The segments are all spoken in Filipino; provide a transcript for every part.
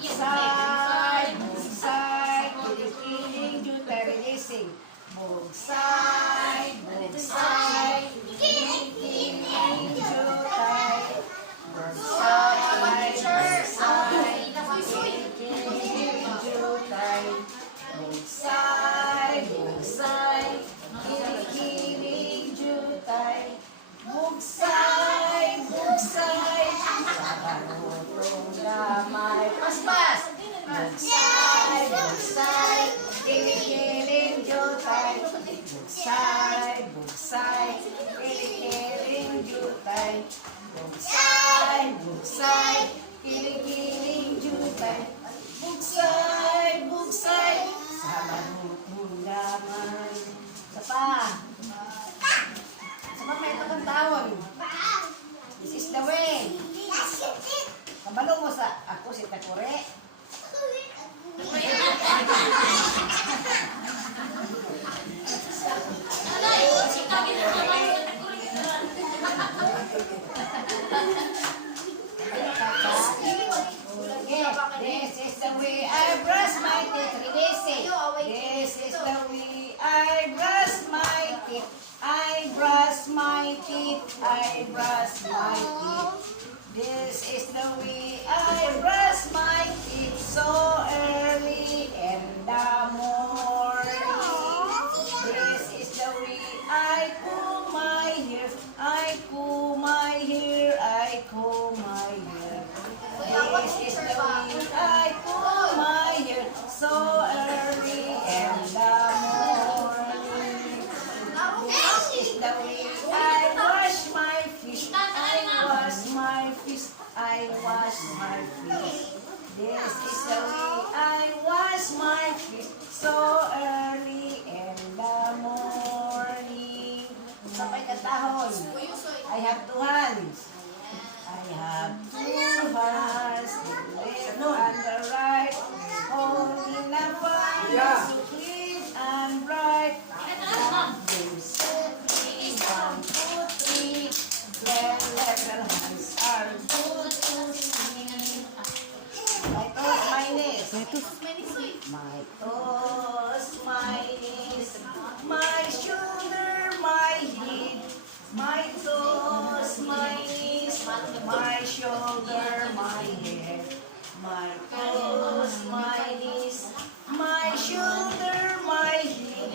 Bugsay, bugsay, kiling-kiling, jutay, releasing. Bugsay, bugsay, kiling-kiling, jutay. Bugsay, bugsay, kiling-kiling, jutay. Bugsay, bugsay, kiling-kiling, jutay. Bugsay, bugsay, sa balutong gamay. Paspas! Bugsay, bugsay, kiling-kiling, jutay. Bugsay, bugsay, kiling-kiling, jutay. Bugsay, bugsay, kiling-kiling, jutay. Bugsay, bugsay, sa balutong gamay. Isa pa. Sa may itong taon. This is the way. Kabalo mo sa ako si Takure. This is the way I brush my teeth. Release it. This is the way I brush my teeth. I brush my teeth. I brush my teeth. This is the way I brush my teeth so early in the morning. This is the way I comb my hair. I comb my hair. I comb my hair. This is the way I comb my hair so early in the morning. This is the way I wash my fish. I wash my fish. I wash my fish. This is the way I wash my fish so early in the morning. Sabay katahon. I have two hands. I have two hands, the left and the right, holding a fire so clean and bright. One, two, three, 1, 2, 3. Left hands are good to see. My toes, my knees. My toes, my knees. My shoulder, my head. My toes, my knees. My shoulder, my head. My toes, my knees. My shoulder, my head.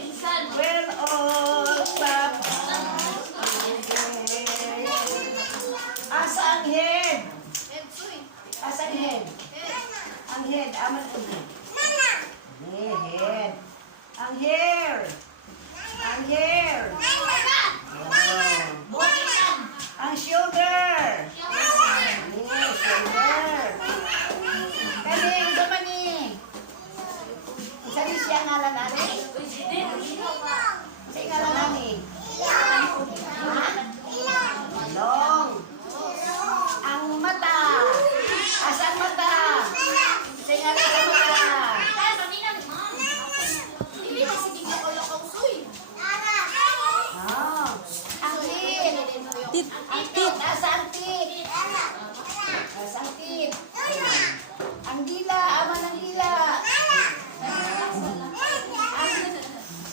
Well, all clap hands together. Asa ang head? Asa ang head? Ang head, aman ang head. Head. Ang hair. Ang hair. Ang shoulder. Yes, shoulder. Kaning, dumaning. Isa rin siya ngalan natin. Isa ngalan natin. Long. Ang mata. Asang mata? Isa ngalan sa mata. Ang tit. Ang tit. Asang tit? Asang tit? Ang dila. Aman ang dila.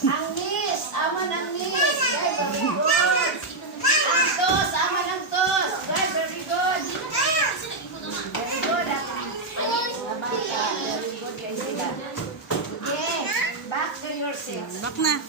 Ang nis. Aman ang nis. Guys, very good. Ang tos. Aman ang tos. Guys, very good. Very good. Very good guys sila. Okay. Back to your seats. Back na.